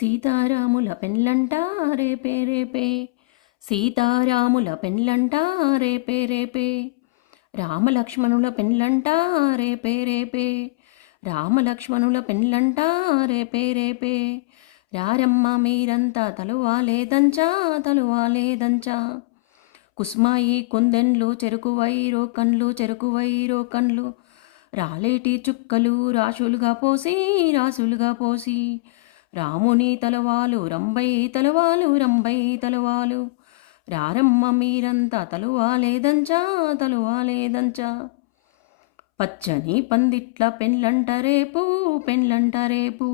సీతారాముల పెళ్ళంట రేపే రేపే సీతారాముల పెళ్ళంట రేపే రేపే రామలక్ష్మణుల పెళ్ళంట రేపే రేపే రామలక్ష్మణుల పెళ్ళంట రేపే రేపే రారమ్మ మీరంతా తలువాలేదంచా తలువాలేదంచా. కుస్మాయి కుందెన్లు చెరుకు వైరో కండ్లు చెరుకు వైరో కండ్లు. రాలేటి చుక్కలు రాశులుగా పోసి రాసులుగా పోసి. రాముని తలవాలు రంబై తలవాలు రంబై తలవాలు. రారమ్మ మీరంతా తలువాలేదంచా తలువాలేదంచా. పచ్చని పందిట్ల పెండ్లంట రేపు పెండ్లంట రేపు.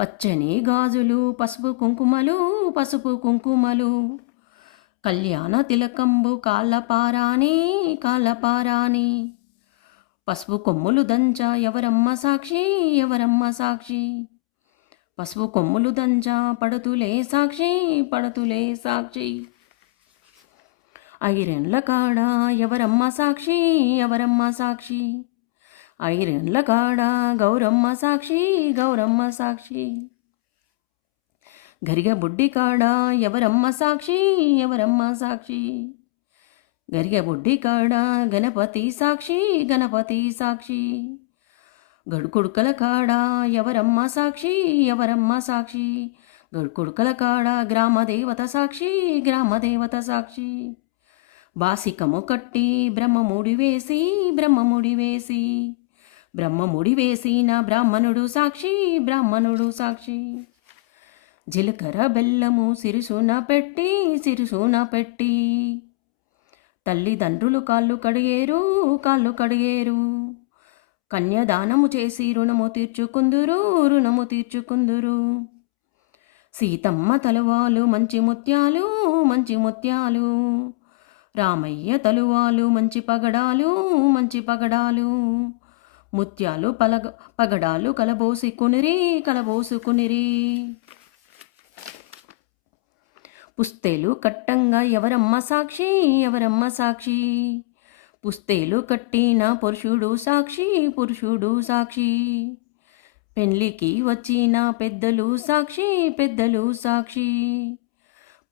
పచ్చని గాజులు పసుపు కుంకుమలు పసుపు కుంకుమలు. కళ్యాణ తిలకంబు కాళ్ళపారాని కాళ్ళపారాని పసుపు కొమ్ములు దంచ ఎవరమ్మ సాక్షి ఎవరమ్మ సాక్షి? పసుపు కొమ్ములు దంచ పడతులే సాక్షి పడతులే సాక్షి. ఐరెండ్ల కాడ ఎవరమ్మ సాక్షి ఎవరమ్మ సాక్షి? ఐరెండ్ల కాడ గౌరమ్మ సాక్షి గౌరమ్మ సాక్షి? గరిగ బుడ్డి కాడ ఎవరమ్మ సాక్షి ఎవరమ్మ సాక్షి? గరిగబొడ్డి కాడ గణపతి సాక్షి గణపతి సాక్షి. గడుకుడుకల కాడ ఎవరమ్మ సాక్షి ఎవరమ్మ సాక్షి. గడుకుడుకల కాడ గ్రామదేవత సాక్షి గ్రామదేవత సాక్షి. బాసికము కట్టి బ్రహ్మముడి వేసి బ్రహ్మముడి వేసి. బ్రహ్మముడి వేసిన బ్రాహ్మణుడు సాక్షి బ్రాహ్మణుడు సాక్షి. జీలకర్ర బెల్లము సిరుసున పెట్టి సిరుసున పెట్టి. తల్లిదండ్రులు కాళ్ళు కడిగేరు కాళ్ళు కడిగేరు. కన్యాదానము చేసి రుణము తీర్చుకుందురు రుణము తీర్చుకుందురు. సీతమ్మ తలువాలు మంచి ముత్యాలు మంచి ముత్యాలు. రామయ్య తలువాలు మంచి పగడాలు మంచి పగడాలు. ముత్యాలు పలగ పగడాలు కలబోసుకునిరి కలబోసుకునిరి పుస్తేలు కట్టంగా ఎవరమ్మ సాక్షి? ఎవరమ్మ సాక్షి? పుస్తేలు కట్టిన పురుషుడు సాక్షి? పురుషుడు సాక్షి? పెళ్ళికి వచ్చిన పెద్దలు సాక్షి? పెద్దలు సాక్షి?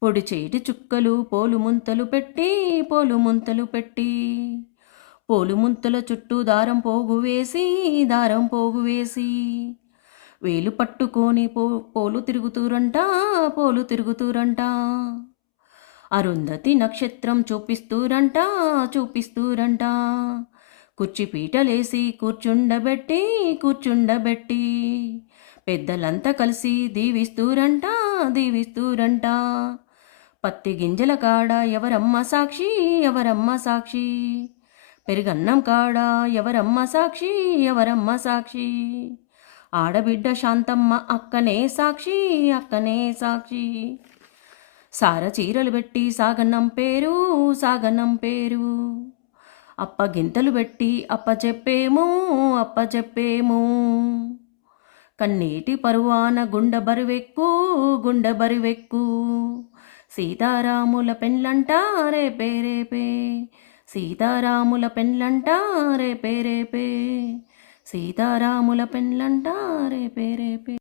పొడిచేటి చుక్కలు పోలు ముంతలు పెట్టి పోలు ముంతలు పెట్టి. పోలు ముంతల చుట్టూ దారం పోగు వేసి దారం పోగు వేసి. వేలు పట్టుకొని పో పోలు తిరుగుతూరంట పోలు తిరుగుతూరంట. అరుంధతి నక్షత్రం చూపిస్తూరంట చూపిస్తూరంట. కుర్చీపీటలేసి కూర్చుండబెట్టి కూర్చుండబెట్టి. పెద్దలంతా కలిసి దీవిస్తూరంట దీవిస్తూరంట. పత్తి గింజల కాడ ఎవరమ్మ సాక్షి ఎవరమ్మ సాక్షి. పెరుగన్నం కాడ ఎవరమ్మ సాక్షి ఎవరమ్మ సాక్షి. ఆడబిడ్డ శాంతమ్మ అక్కనే సాక్షి అక్కనే సాక్షి. సార చీరలు పెట్టి సాగన్నం పేరు సాగన్నం పేరు. అప్ప గింతలు పెట్టి అప్ప చెప్పేము అప్ప చెప్పేమో. కన్నీటి పరువాన గుండ బరువెక్కు గుండ బరువెక్కు. సీతారాముల పెళ్ళంట రేపే రేపే. సీతారాముల పెళ్ళంట రేపే రేపే. సీతారాముల పెళ్ళంట రేపే రేపే.